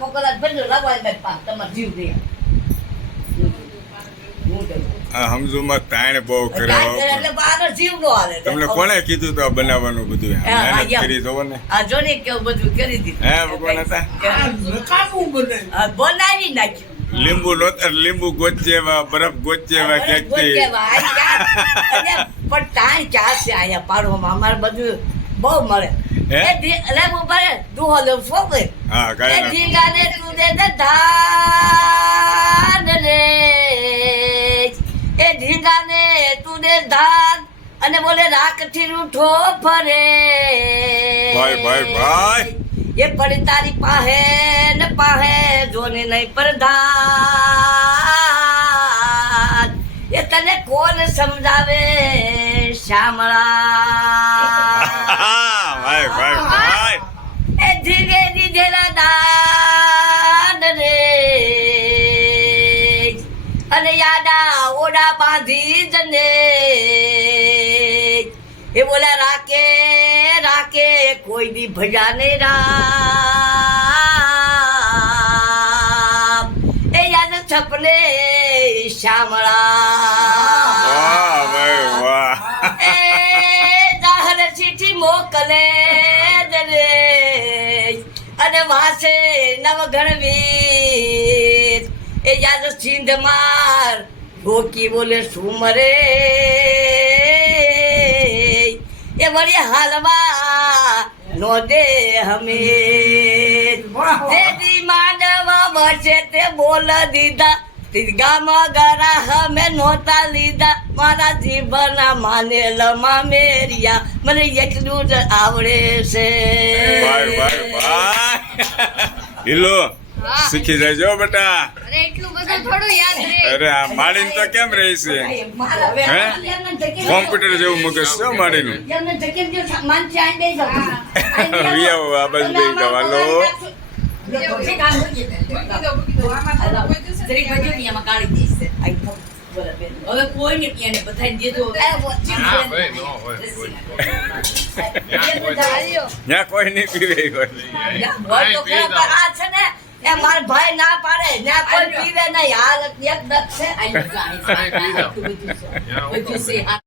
આખો કલાક ભરી લાગવાની બાદ પાક તમારે જીવ દે સમજુમાં તાણ બહુ કર્યો એટલે આગળ જીવ નો હાલે તમને કોણે કીધું તો આ બનાવવાનું બધું મહેનત કરી તો ને આ જો ને કેવું બધું કરી દીધું હે ભગવાન હતા બનાવી નાખ્યું લીંબુ લીંબુ ગોચેવા બરફ ગોચેવા ક્યાંક પણ તાણ ચા છે અહીંયા પાડવામાં અમારે બધું બહુ મળે એટલે હું ભરે દુહો લઉં છોકરે હા કાંઈ ના. જીગાને તું દે ધાન રે એ ઢીંગાને તું દે ધાન અને બોલે રાખથી રૂઠો ફરે ભાઈ એ પડી તારી પાહે ને પાહે જોને નહીં પ્રધાન એ તને કોણ સમજાવે શ્યામળા ભાઈ એ ધીરે દીધેલા દાન રે અને યાડા ઓડા બાંધી જને એ બોલા રાકે રાકે કોઈ દી ભજાને રામ એ યાદ છપને શ્યામળા વાહ એ જાહર ચીઠી મોકલે રે અને વાસે નવગણવીર એ યાદ સિંધ માર ગોકી બોલે સુમરે એ વળી હાલવા નો દે હમે તેદી માનવા વર્ષે તે બોલ દીધા ગામા ગરા હમે નહોતા લીધા મારા જીવના માનેલ મેરિયા મને એટલું જ આવડે છે હિલો શીખી જજો બેટા અરે એટલું બધું થોડું યાદ રહે. અરે આ માડીને તો કેમ રહી છે હે કોમ્પ્યુટર જેવું મગજ છે માડીનું વિયાવો આ બાજુ બેસી જાવ હાલો હવે કોઈ ને ત્યાં બધા દીધું ત્યાં કોઈ નહીં પીવે આ છે ને એ મારા ભાઈ ના પાડે ત્યાં કોઈ પીવે નહીં હાલ એક દસ છે બધું છે